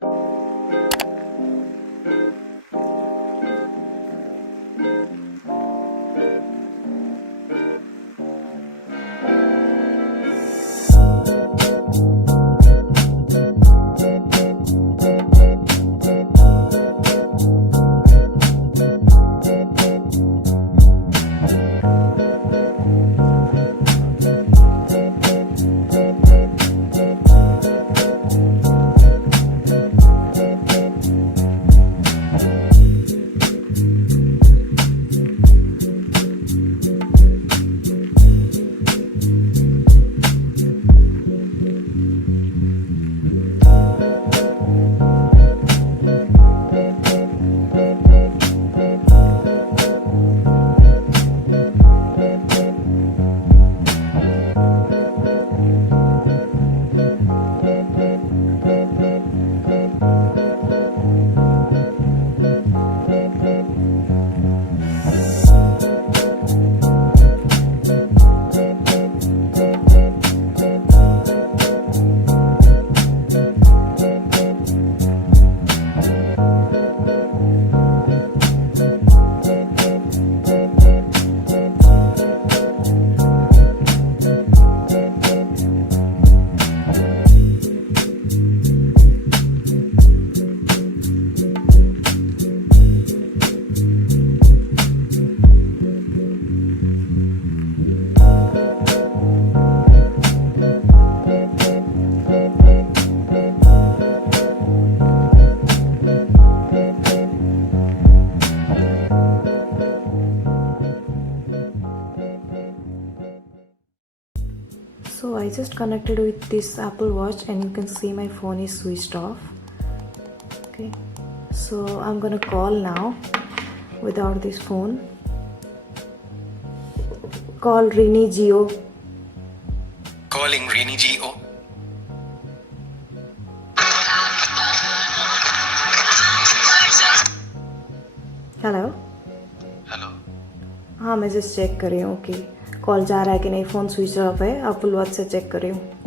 So I just connected with this Apple Watch and you can see my phone is switched off. Okay, so I'm gonna call now without this phone. Call Rini Geo. Calling Rini Geo. Hello hello. हाँ मैं just check कर रही हूँ कि call जा रहा है कि नहीं, फ़ोन स्विच ऑफ है, एप्पल वॉच से चेक कर रही हूँ।